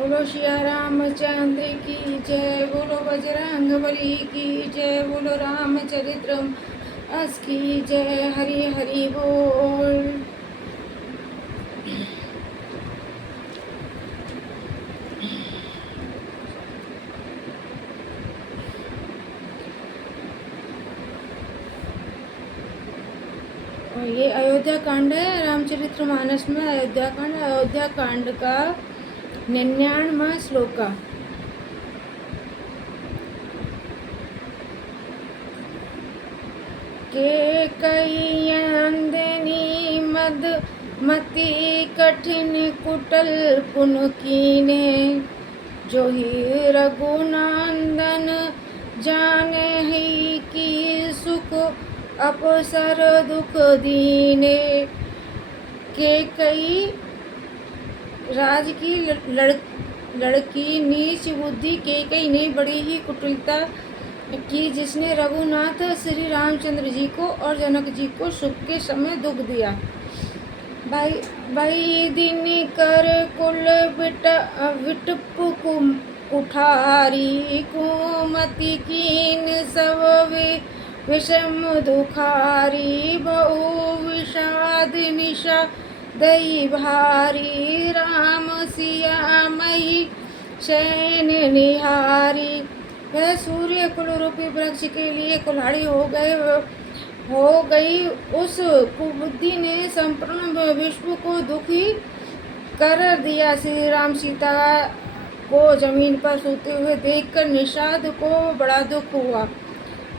बोलो सिया रामचंद्र की जय, बोलो बजरंगबली की जय, बोलो रामचरित्र अस की जय। हरि हरि बोल। और ये अयोध्या कांड है रामचरित्र मानस में। अयोध्या कांड का 99वां श्लोका। के कई अंधनी मद मति कठिन कुटल पुन कीने, जो ही रघुनंदन जाने ही की सुख अपसर दुख दीने। के कई राज की लड़की नीच बुद्धि के कई ने बड़ी ही कुटिलता की, जिसने रघुनाथ श्री रामचंद्र जी को और जनक जी को सुख के समय दुख दिया। भाई दिन कर कुल विटप कुठारी, कुमति कीन सब विषम दुखारी, बहु विषाद निशा दई भारी, राम सिया मई शयन निहारी। वह सूर्य कुल रूपी वृक्ष के लिए कुल्हाड़ी हो गई। उस कुबुद्धि ने संपूर्ण विश्व को दुखी कर दिया। श्री राम सीता को जमीन पर सोते हुए देखकर निषाद को बड़ा दुख हुआ।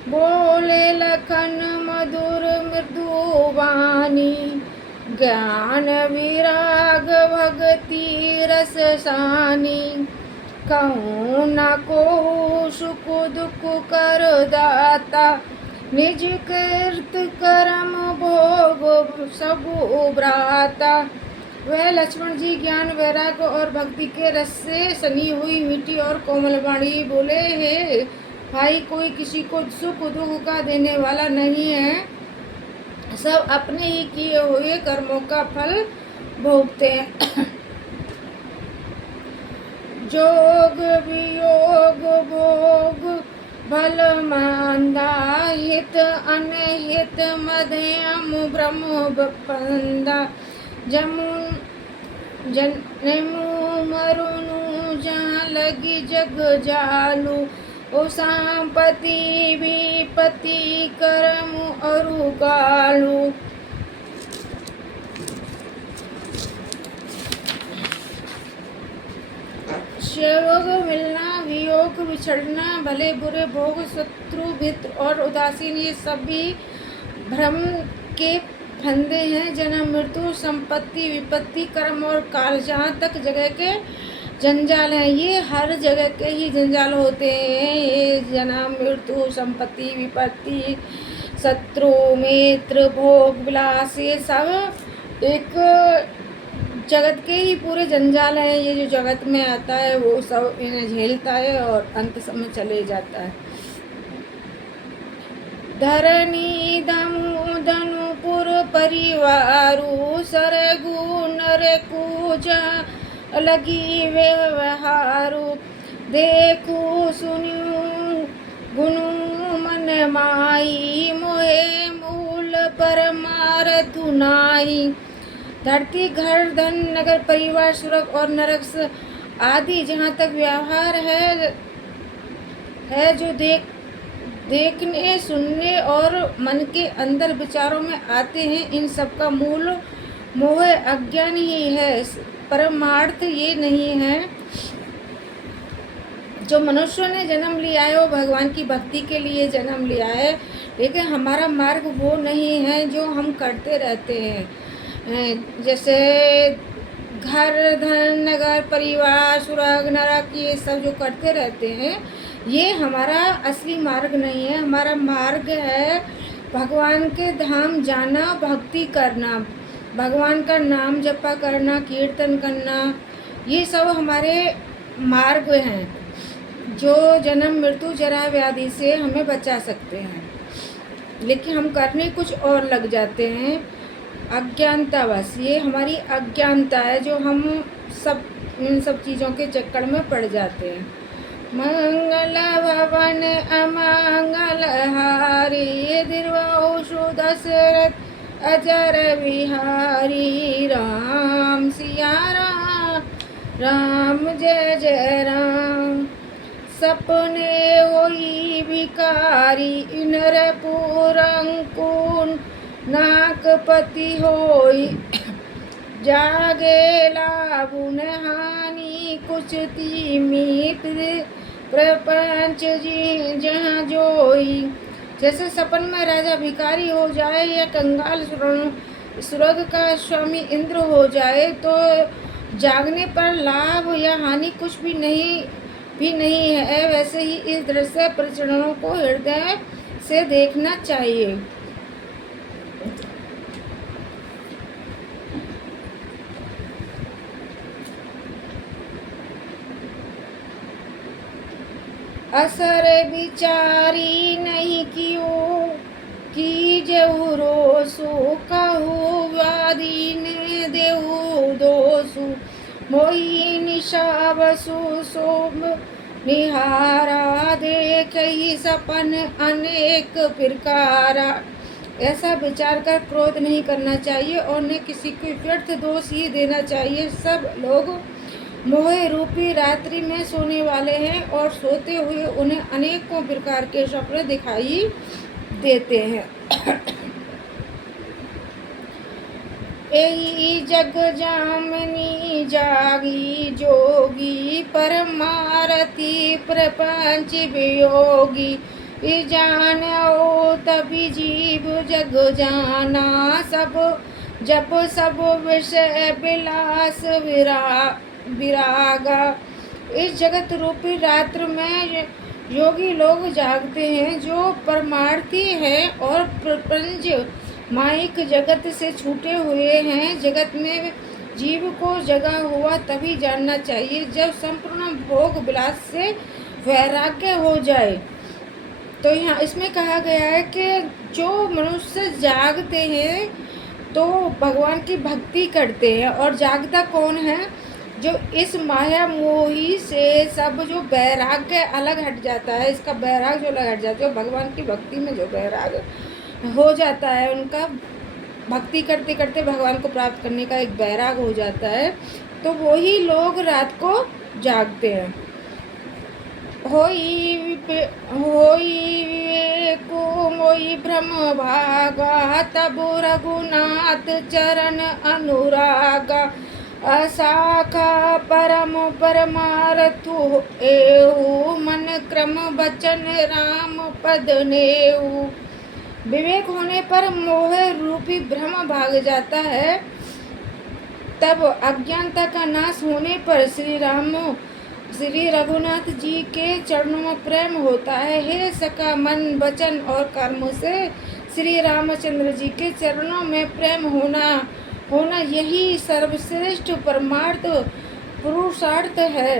बोले लखन मधुर मृदु वाणी, ज्ञान विराग भक्ति रस सानी, कहूँ न को सुख दुख कर दाता, निज कृत कर्म भोग सब उब्राता। वह लक्ष्मण जी ज्ञान वैराग और भक्ति के रस से सनी हुई मीठी और कोमल वाणी बोले, हे भाई, कोई किसी को सुख दुख का देने वाला नहीं है। सब अपने ही किए हुए कर्मों का फल भोगते हैं। जोग वियोग भोग भल मंदा, हित अनहित मध्यम ब्रह्म बंदा। जन्मु मरुनु जहाँ लगी जग जालू, ओ संपत्ति विपत्ति कर्म अरु कालू। सहयोग मिलना, वियोग बिछड़ना, भले बुरे भोग, शत्रु मित्र और उदासीन, ये सभी भ्रम के फंदे हैं। जन्म मृत्यु संपत्ति विपत्ति कर्म और काल, जहाँ तक जगह के जंजाल हैं, ये हर जगह के ही जंजाल होते हैं। ये जन्म मृत्यु संपत्ति विपत्ति शत्रु मित्र भोग विलास, ये सब एक जगत के ही पूरे जंजाल हैं। ये जो जगत में आता है वो सब इन्हें झेलता है और अंत समय चले जाता है। धरनी दमु धनुपुर परिवारु, सरगु नरकु लगी व्यवहारु, देखू सुनियु गुनु मन माई, मोहे मूल परमारथु नाई। धरती घर धन नगर परिवार स्वर्ग और नरक आदि जहाँ तक व्यवहार है जो देखने सुनने और मन के अंदर विचारों में आते हैं, इन सब का मूल मोह अज्ञान ही है। परमार्थ ये नहीं है। जो मनुष्य ने जन्म लिया है वो भगवान की भक्ति के लिए जन्म लिया है, लेकिन हमारा मार्ग वो नहीं है जो हम करते रहते हैं। जैसे घर धन नगर परिवार स्वर्ग नरक, ये सब जो करते रहते हैं, ये हमारा असली मार्ग नहीं है। हमारा मार्ग है भगवान के धाम जाना, भक्ति करना, भगवान का नाम जपा करना, कीर्तन करना, ये सब हमारे मार्ग हैं जो जन्म मृत्यु जरा व्याधि से हमें बचा सकते हैं। लेकिन हम करने कुछ और लग जाते हैं, अज्ञानता बस। ये हमारी अज्ञानता है जो हम सब इन सब चीज़ों के चक्कर में पड़ जाते हैं। मंगल भवन अमंगल हारी दीर्घायु दशरथ अजर बिहारी राम सिया राम राम जय जय राम। सपने होई भिकारी नरपुरंकुन नाकपति होई जागे लाभुन हानि कुछ तीमित प्रपंच जी जहाँ जोई। जैसे सपन में राजा भिखारी हो जाए या कंगाल स्वर्ग का स्वामी इंद्र हो जाए तो जागने पर लाभ या हानि कुछ भी नहीं है, वैसे ही इस दृश्य प्रचरणों को हृदय से देखना चाहिए। असर बिचारी नहीं कियो की जेऊ रोसु कहू व्याधि ने देऊ दोसु मोई निशा बसु सोम निहारा देख ही सपन अनेक प्रकारा। ऐसा विचार कर क्रोध नहीं करना चाहिए और न किसी को व्यर्थ दोष ही देना चाहिए। सब लोग मोह रूपी रात्रि में सोने वाले हैं और सोते हुए उन्हें अनेकों प्रकार के स्वप्न दिखाई देते हैं। यही जग जामनी जागी जोगी परमारती प्रपंच वियोगी जानो तभी जीव जग जाना सब जब सब विषय विलास विरागा। इस जगत रूपी रात्र में योगी लोग जागते हैं जो परमार्थी हैं और प्रपंच माइक जगत से छूटे हुए हैं। जगत में जीव को जगा हुआ तभी जानना चाहिए जब संपूर्ण भोग विलास से वैराग्य हो जाए। तो यहाँ इसमें कहा गया है कि जो मनुष्य जागते हैं तो भगवान की भक्ति करते हैं। और जागता कौन है? जो इस माया मोही से सब जो वैराग्य अलग हट जाता है, इसका वैराग जो अलग हट जाता है, भगवान की भक्ति में जो वैराग हो जाता है, उनका भक्ति करते करते भगवान को प्राप्त करने का एक वैराग हो जाता है, तो वही लोग रात को जागते हैं। होई विवेको मोई ब्रह्म भागा तब रघुनाथ चरण अनुरागा असाखा परम परमार्थु एहु मन क्रम वचन राम पद नेहु। विवेक होने पर मोह रूपी भ्रम भाग जाता है, तब अज्ञानता का नाश होने पर श्री रघुनाथ जी के चरणों में प्रेम होता है। हे सका मन वचन और कर्म से श्री रामचंद्र जी के चरणों में प्रेम होना यही सर्वश्रेष्ठ परमार्थ पुरुषार्थ है।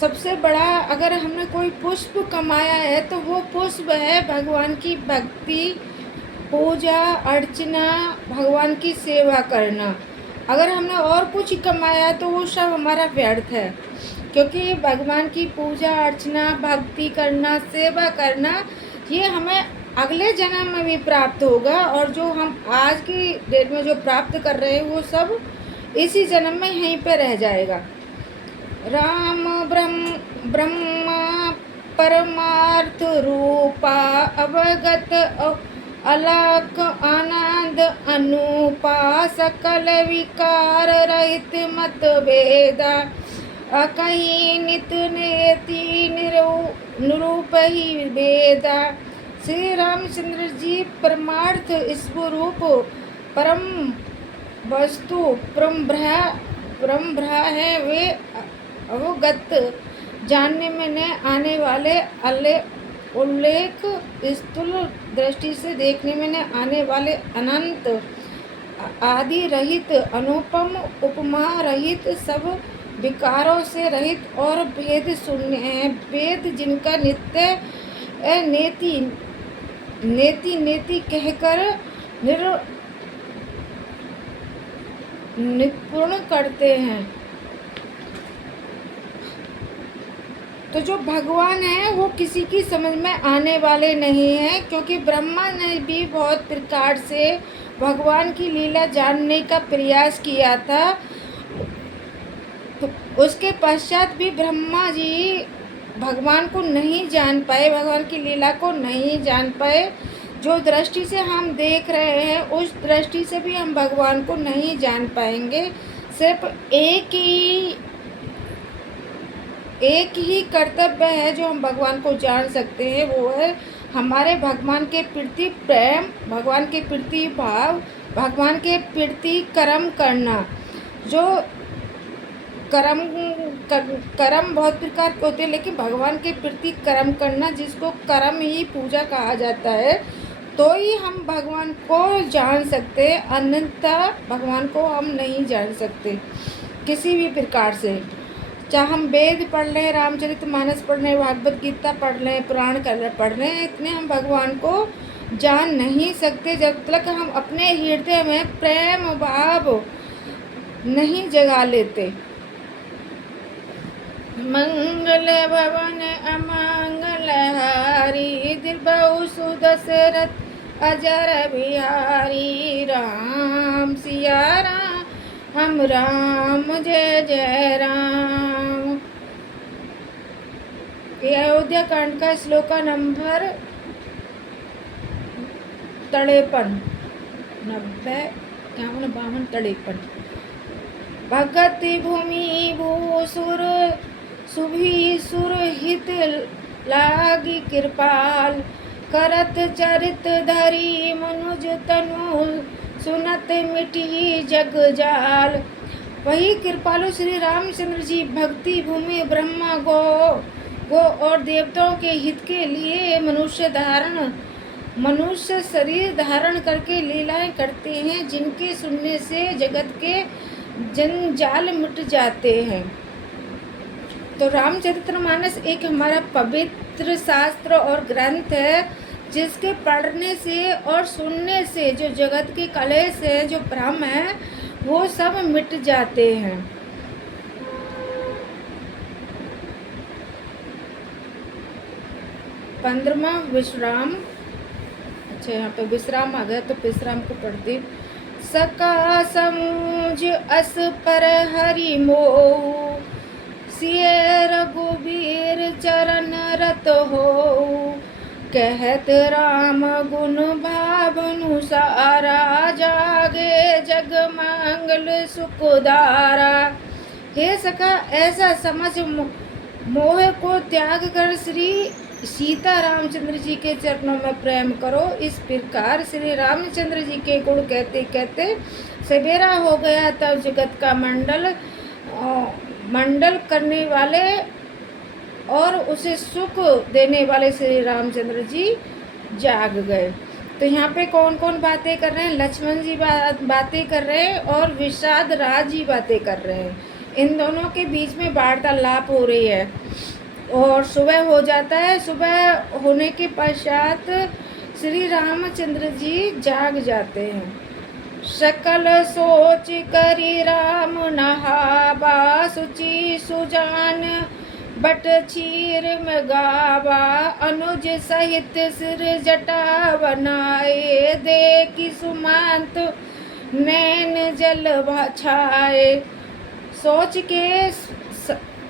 सबसे बड़ा अगर हमने कोई पुष्प कमाया है तो वो पुष्प है भगवान की भक्ति, पूजा अर्चना, भगवान की सेवा करना। अगर हमने और कुछ कमाया तो वो सब हमारा व्यर्थ है, क्योंकि भगवान की पूजा अर्चना, भक्ति करना, सेवा करना ये हमें अगले जन्म में भी प्राप्त होगा, और जो हम आज की डेट में जो प्राप्त कर रहे हैं वो सब इसी जन्म में यहीं पे रह जाएगा। राम ब्रह्मा परमार्थ रूपा अवगत अलख आनंद अनुपा सकल विकार रहित मत भेदा अकही नित नेति निरूप ही वेदा। श्री रामचंद्र जी परमार्थ स्वरूप परम वस्तु परम है। वे अवगत जानने में न आने वाले उल्लेख स्थूल दृष्टि से देखने में न आने वाले अनंत आदि रहित अनुपम उपमा रहित सब विकारों से रहित और भेद शून्य है। वेद जिनका नित्य नेति कहकर निपुण करते हैं। तो जो भगवान है वो किसी की समझ में आने वाले नहीं हैं, क्योंकि ब्रह्मा ने भी बहुत प्रकार से भगवान की लीला जानने का प्रयास किया था। तो उसके पश्चात भी ब्रह्मा जी भगवान को नहीं जान पाए, भगवान की लीला को नहीं जान पाए। जो दृष्टि से हम देख रहे हैं उस दृष्टि से भी हम भगवान को नहीं जान पाएंगे। सिर्फ एक ही कर्तव्य है जो हम भगवान को जान सकते हैं, वो है हमारे भगवान के प्रति प्रेम, भगवान के प्रति भाव, भगवान के प्रति कर्म करना। जो कर्म बहुत प्रकार के होते हैं, लेकिन भगवान के प्रति कर्म करना, जिसको कर्म ही पूजा कहा जाता है, तो ही हम भगवान को जान सकते हैं। अन्यथा भगवान को हम नहीं जान सकते किसी भी प्रकार से। चाहे हम वेद पढ़ लें, रामचरितमानस पढ़ लें, भागवत गीता पढ़ लें, पुराण पढ़ लें, इतने हम भगवान को जान नहीं सकते जब तक हम अपने हृदय में प्रेम भाव नहीं जगा लेते। मंगल भवन अमंगल हारी, दिलबहु सुदशरथ अजर बिहारी। राम सिया राम राम जय जय राम। ये अयोध्या कांड का श्लोक नंबर 53, 90, 51, 52, 53। भगति भूमि भूसुर सुभी सुर हित लागी कृपाल, करत चरित धरी मनुज तनु, सुनत मिटी जग जाल। वही कृपालु श्री रामचंद्र जी भक्ति भूमि ब्रह्मा गो और देवताओं के हित के लिए मनुष्य शरीर धारण करके लीलाएं करते हैं, जिनके सुनने से जगत के जंजाल मिट जाते हैं। तो रामचरितमानस एक हमारा पवित्र शास्त्र और ग्रंथ है, जिसके पढ़ने से और सुनने से जो जगत के कलेश है, जो भ्रम है, वो सब मिट जाते हैं। पंद्रहवां विश्राम। अच्छा, यहाँ पे विश्राम आ गया तो विश्राम को पढ़ती। सका समूज अस पर हरि मोह, सिय रघुबीर चरण रत हो, कहत राम गुण भावनुसारा, जागे जग मंगल सुखदारा। हे सखा, ऐसा समझ मोह को त्याग कर श्री सीता रामचंद्र जी के चरणों में प्रेम करो। इस प्रकार श्री रामचंद्र जी के गुण कहते कहते सवेरा हो गया, तब जगत का मंडल करने वाले और उसे सुख देने वाले श्री रामचंद्र जी जाग गए। तो यहाँ पे कौन कौन बातें कर रहे हैं? लक्ष्मण जी बातें कर रहे हैं और विषाद राज जी बातें कर रहे हैं। इन दोनों के बीच में वार्तालाप हो रही है और सुबह हो जाता है। सुबह होने के पश्चात श्री रामचंद्र जी जाग जाते हैं। सकल सोच करी राम नहाबा, सुचि सुजान बट चीर में गावा, अनुज सहित सिर जटा बनाए, देखी सुमंत नैन जल छाए। सोच के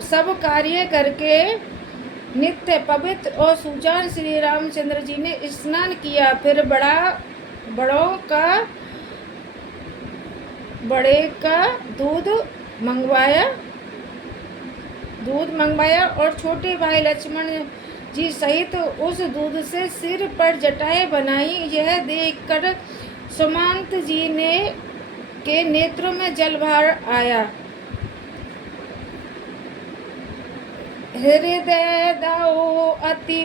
सब कार्य करके नित्य पवित्र और सुजान श्री रामचंद्र जी ने स्नान किया। फिर बड़े का दूध मंगवाया और छोटे भाई लक्ष्मण जी सहित उस दूध से सिर पर जटाएं बनाई। यह देखकर सुमंत जी के नेत्रों में जलभार आया। हृदय दाऊ अति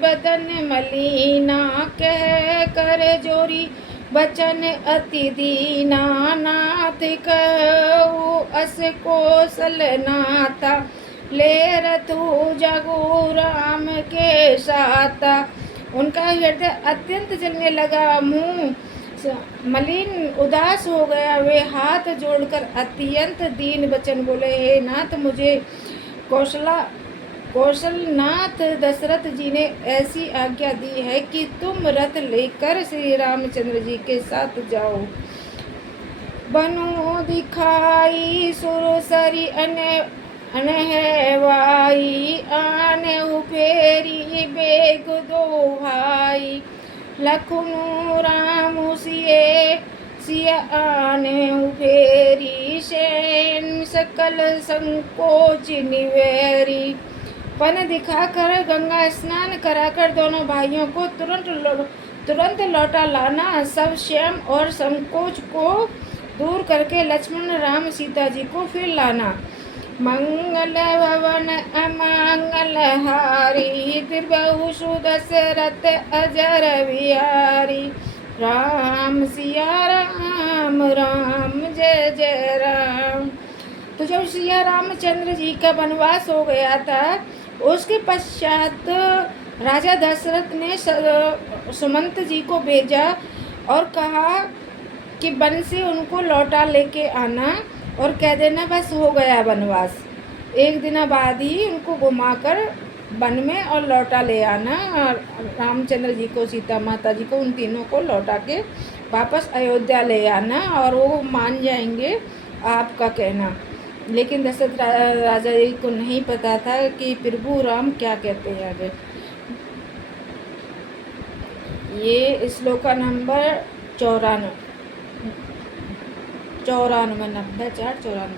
बदन मलीना, कह कर जोरी बचन अति दीना। नाथ कहू अस कौशल नाथा, ले रथु जगु राम के साता। उनका हृदय अत्यंत जलने लगा, मुंह मलिन उदास हो गया। वे हाथ जोड़कर अत्यंत दीन वचन बोले, हे नाथ, मुझे कौशलनाथ दशरथ जी ने ऐसी आज्ञा दी है कि तुम रथ लेकर श्री रामचंद्र जी के साथ जाओ। बनु दिखाई सुरसरी अनहवाई, आने फेरी बेग दो भाई। लखनऊ राम सिया आने फेरी, शैन सकल संकोच निवेरी। पन दिखाकर गंगा स्नान कराकर दोनों भाइयों को तुरंत लौटा लाना। सब श्याम और संकोच को दूर करके लक्ष्मण राम सीता जी को फिर लाना। मंगल भवन अमंगल हारी, त्रिभुवन सुदशरथ अजर बिहारी। राम सिया राम, राम जय जय राम। तो जब सिया रामचंद्र जी का वनवास हो गया था, उसके पश्चात राजा दशरथ ने सुमंत जी को भेजा और कहा कि वन से उनको लौटा लेके आना और कह देना बस हो गया वनवास। एक दिन बाद ही उनको घुमाकर वन में और लौटा ले आना। रामचंद्र जी को, सीता माता जी को, उन तीनों को लौटा के वापस अयोध्या ले आना और वो मान जाएंगे आपका कहना। लेकिन दशरथ राजा जी को नहीं पता था कि प्रभु राम क्या कहते हैं आगे। ये श्लोका नंबर 94, 94।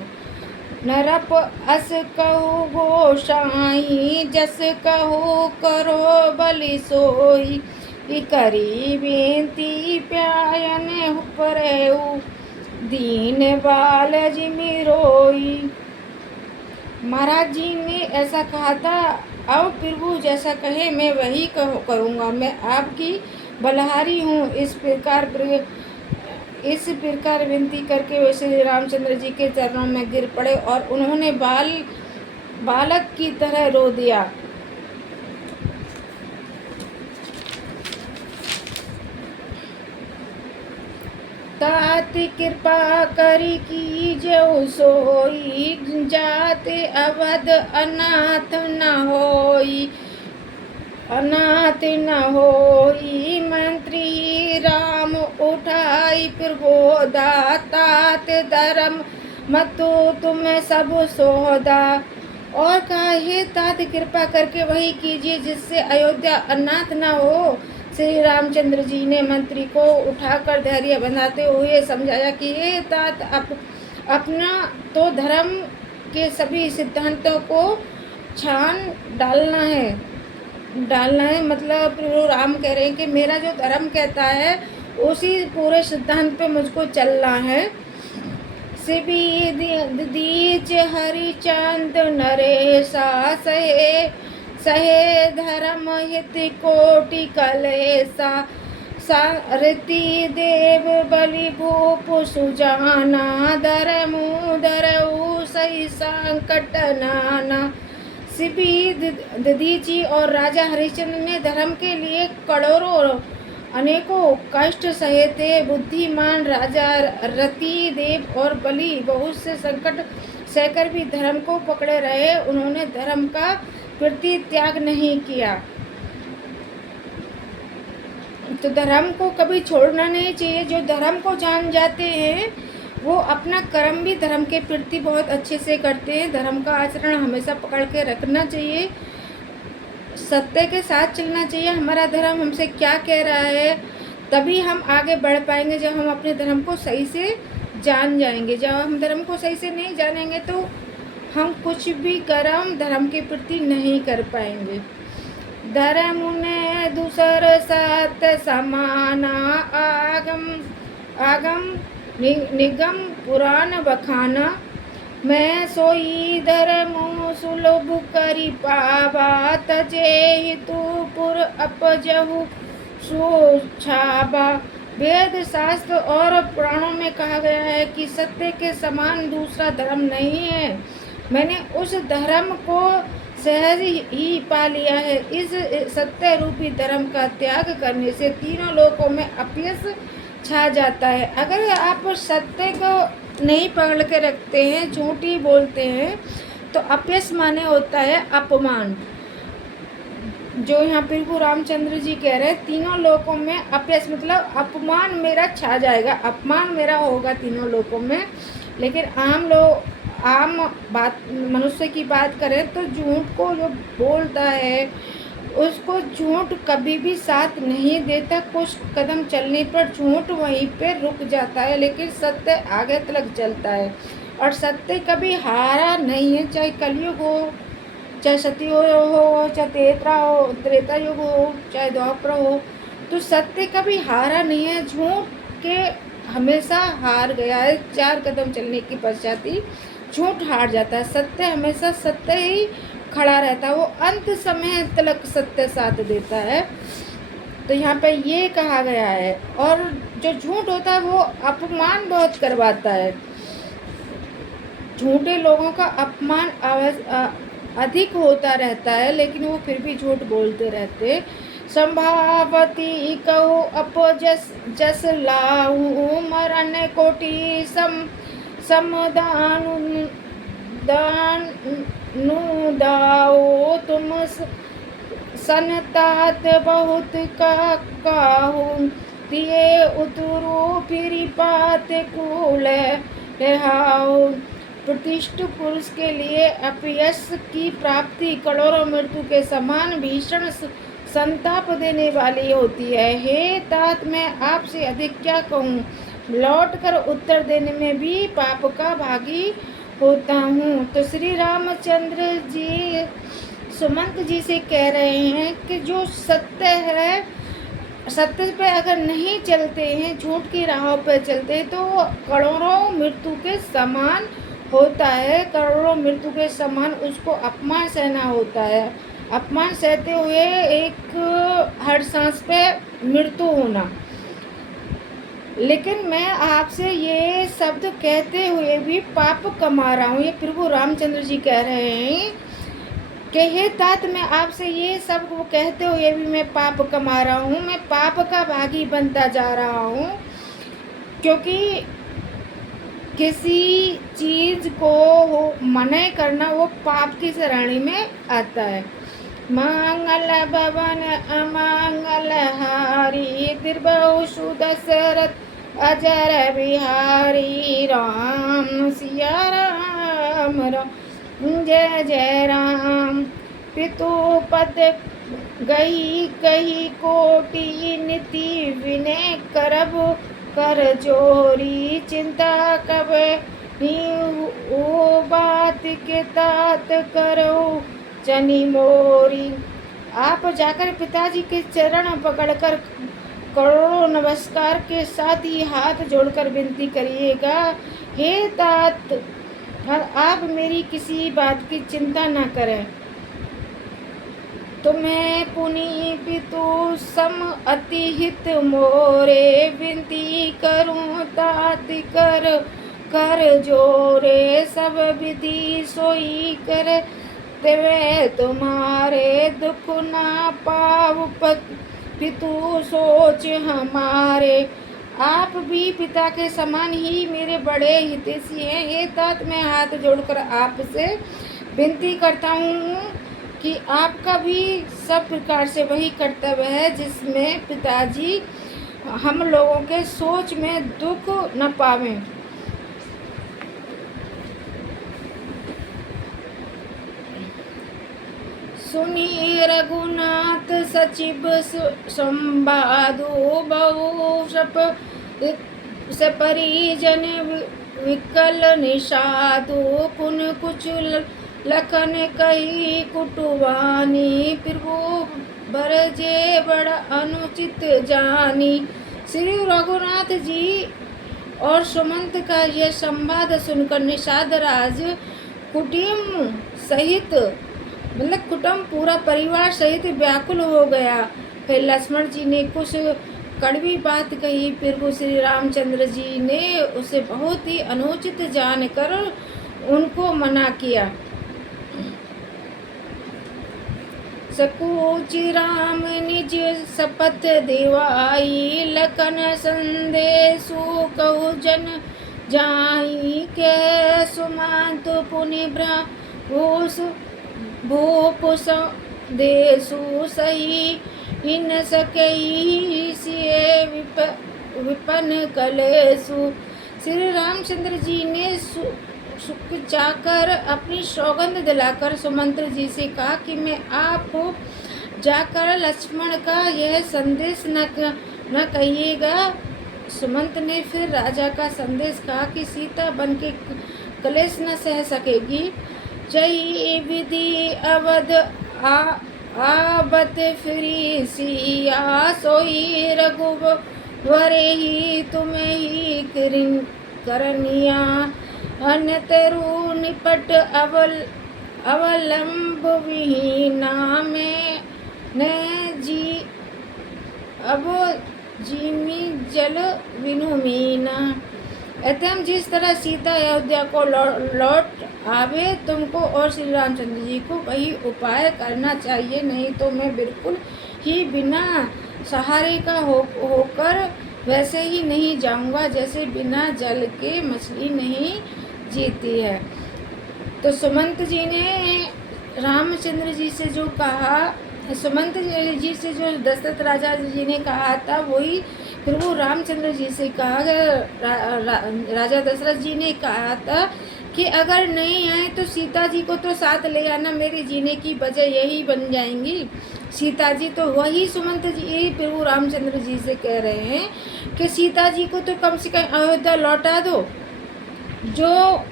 नरप अस कहो गोसाई, जस कहो करो बलि सोई। करी बेनती प्यायन परेऊ, दीन बाल जिमि रोई। महाराज जी ने ऐसा कहा था, अब प्रभु जैसा कहे मैं वही करूँगा, मैं आपकी बलहारी हूँ। इस प्रकार विनती करके वे श्री रामचंद्र जी के चरणों में गिर पड़े और उन्होंने बालक की तरह रो दिया। ताति कृपा करी की जो सोई, जाते अवध अनाथ न होई। अनाथ न होई मंत्री राम उठाई, प्रबोधा तात धर्म मतु तुम सब सोदा। और कहा, हे तात, कृपा करके वही कीजिए जिससे अयोध्या अनाथ न हो। श्री रामचंद्र जी ने मंत्री को उठाकर धैर्य बनाते हुए समझाया कि हे तात, अपना तो धर्म के सभी सिद्धांतों को छान डालना है। मतलब प्रभु राम कह रहे हैं कि मेरा जो धर्म कहता है उसी पूरे सिद्धांत पे मुझको चलना है। सिबी दीच हरिचंद नरेशा, सहे धर्म हित कोटि कलेसा। सारथी देव बलि भूप सुजाना, धर्मु धरऊ सही संकट नाना। सिबी ददीची और राजा हरिश्चंद्र ने धर्म के लिए करोड़ों अनेकों कष्ट सहे थे। बुद्धिमान राजा रति देव और बलि बहुत से संकट सहकर भी धर्म को पकड़े रहे। उन्होंने धर्म का प्रति त्याग नहीं किया। तो धर्म को कभी छोड़ना नहीं चाहिए। जो धर्म को जान जाते हैं वो अपना कर्म भी धर्म के प्रति बहुत अच्छे से करते हैं। धर्म का आचरण हमेशा पकड़ के रखना चाहिए, सत्य के साथ चलना चाहिए। हमारा धर्म हमसे क्या कह रहा है, तभी हम आगे बढ़ पाएंगे जब हम अपने धर्म को सही से जान जाएंगे। जब हम धर्म को सही से नहीं जानेंगे तो हम कुछ भी कर्म धर्म के प्रति नहीं कर पाएंगे। धर्म ने दूसर साथ समाना, आगम निगम पुराण बखाना। मैं सोई धर्म सुलभ करी पावा, तजे हितु पुर अपजहु सोछावा। वेद शास्त्र और पुराणों में कहा गया है कि सत्य के समान दूसरा धर्म नहीं है। मैंने उस धर्म को सहज ही पा लिया है। इस सत्य रूपी धर्म का त्याग करने से तीनों लोकों में अपयश छा जाता है। अगर आप सत्य को नहीं पकड़ के रखते हैं, झूठ ही बोलते हैं, तो अपयश माने होता है अपमान। जो यहाँ प्रभु रामचंद्र जी कह रहे हैं, तीनों लोकों में अपयश मतलब अपमान मेरा छा जाएगा, अपमान मेरा होगा तीनों लोकों में। लेकिन आम बात मनुष्य की बात करें तो झूठ को जो बोलता है उसको झूठ कभी भी साथ नहीं देता। कुछ कदम चलने पर झूठ वहीं पे रुक जाता है, लेकिन सत्य आगे तक चलता है। और सत्य कभी हारा नहीं है, चाहे कलयुग हो, चाहे सतयुग हो, चाहे त्रेता युग हो, चाहे द्वापर हो, तो सत्य कभी हारा नहीं है। झूठ के हमेशा हार गया है। 4 कदम चलने के पश्चात ही झूठ हार जाता है। सत्य हमेशा सत्य ही खड़ा रहता है, वो अंत समय तक सत्य साथ देता है। तो यहाँ पे ये कहा गया है। और जो झूठ होता है वो अपमान बहुत करवाता है। झूठे लोगों का अपमान अधिक होता रहता है, लेकिन वो फिर भी झूठ बोलते रहते। संभावती कहो अपजस जस लाहू मरण कोटि समदानु दाओ तुम सनतात बहुत काहू दिए उतरो फिर पात कूल रहाओ। प्रतिष्ठित पुरुष के लिए अपयश की प्राप्ति करोड़ों मृत्यु के समान भीषण संताप देने वाली होती है। हे तात, मैं आपसे अधिक क्या कहूँ, लौटकर उत्तर देने में भी पाप का भागी होता हूँ। तो श्री रामचंद्र जी सुमंत जी से कह रहे हैं कि जो सत्य है, सत्य पे अगर नहीं चलते हैं, झूठ की राहों पे चलते हैं, तो करोड़ों मृत्यु के समान होता है। करोड़ों मृत्यु के समान उसको अपमान सहना होता है। अपमान सहते हुए एक हर सांस पे मृत्यु होना। लेकिन मैं आपसे ये शब्द कहते हुए भी पाप कमा रहा हूँ। ये प्रभु रामचंद्र जी कह रहे हैं कि हे तात, मैं आपसे ये सब कहते हुए भी मैं पाप कमा रहा हूँ, मैं पाप का भागी बनता जा रहा हूँ। क्योंकि किसी चीज को मना करना वो पाप की श्रेणी में आता है। मंगल भवन अमंगल हारी दिर्बहु दशरथ अजर बिहारी राम सिया राम राम जय जय राम। पितु पद गई कही कोटि नीति विनय करब कर जोरी चिंता कब ओ बात के तात करो जनी मोरी। आप जाकर पिताजी के चरण पकड़कर करोड़ों नमस्कार के साथ ही हाथ जोड़कर विनती करिएगा, हे तात, आप मेरी किसी बात की चिंता न करें। तुम्हें पुनि पितु सम अति हित मोरे विनती करूं तात कर जोरे सब विधि सोई कर तेवे तुम्हारे दुख ना पाव पितु सोच हमारे। आप भी पिता के समान ही मेरे बड़े हितैषी हैं। हे तात, मैं हाथ जोड़कर आपसे विनती करता हूँ कि आपका भी सब प्रकार से वही कर्तव्य है जिसमें पिताजी हम लोगों के सोच में दुख न पावें। सुनी रघुनाथ सचिव संवादो बहु सपरिजन विकल निषादो पुन कुछ लखन कही कुटुवानी प्रभु बरजे बड़ा अनुचित जानी। श्री रघुनाथ जी और सुमंत का यह संवाद सुनकर निषाद राज कुटुंब सहित मतलब कुटुंब पूरा परिवार सहित व्याकुल हो गया। फिर लक्ष्मण जी ने कुछ कड़वी बात कही। प्रभु श्री रामचंद्र जी ने उसे बहुत ही अनुचित जानकर उनको मना किया। सकूचि राम निज शपथ दिवाई, लखन संदेशु कहु जन जाई, के सुमंत पुनि भूस भूपुस देशु सही, इन सकई सिए विपन कलेसु। श्री रामचंद्र जी ने सुख जाकर अपनी सौगंध दिलाकर सुमंत्र जी से कहा कि मैं आप जाकर लक्ष्मण का यह संदेश न कहिएगा। सुमंत ने फिर राजा का संदेश कहा कि सीता बन के कलेश न सह सकेगी। जय विधि अवध आबत फिरी सिया, सोई रघुवरे ही तुम्हें ही करनिया, अनतरु निपट अवलंब विहीना, में न जी अब जीमी जल विनुमीना। अतः जिस तरह सीता अयोध्या को लौट आवे, तुमको और श्री रामचंद्र जी को वही उपाय करना चाहिए, नहीं तो मैं बिल्कुल ही बिना सहारे का होकर वैसे ही नहीं जाऊंगा जैसे बिना जल के मछली नहीं जीती है। तो सुमंत जी ने रामचंद्र जी से जो कहा, सुमंत जी से जो दशरथ राजा जी ने कहा था वही फिर वो रामचंद्र जी से कहा। राजा दशरथ जी ने कहा था कि अगर नहीं आए तो सीता जी को तो साथ ले आना, मेरे जीने की वजह यही बन जाएंगी सीता जी। तो वही सुमंत जी फिर वो रामचंद्र जी से कह रहे हैं कि सीता जी को तो कम से कम अयोध्या लौटा दो, जो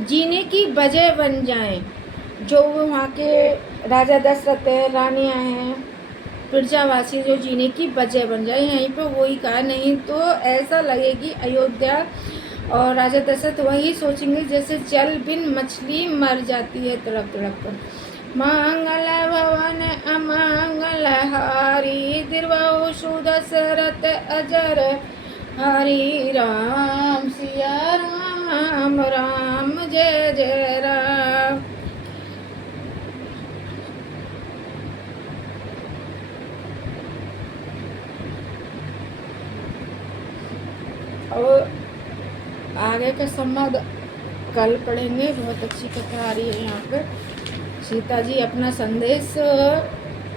जीने की वजह बन जाएं, जो वहाँ के राजा दशरथ है, रानियाँ हैं, प्रजावासी जो जीने की वजह बन जाए। यहीं पर वही कहा, नहीं तो ऐसा लगेगी अयोध्या और राजा दशरथ वही सोचेंगे जैसे जल बिन मछली मर जाती है तड़प तड़प कर। मंगल भवन अमंगल हारी, दीर्घायु दशरथ अजर हरि, राम सिया राम राम जय जय राम। और आगे का संवाद कल पढ़ेंगे। बहुत अच्छी कथा आ रही है यहाँ पर। सीता जी अपना संदेश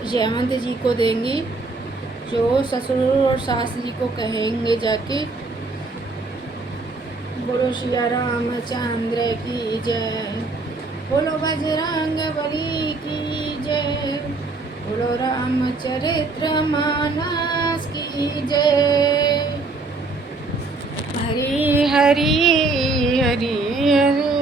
जयवंत जी को देंगी, जो ससुर और सास जी को कहेंगे जाके। बोलो श्री रामचंद्र की जय, बोलो बजरंग बली की जय, बोलो रामचरित्र मानस की जय। हरि हरि हरि हरि।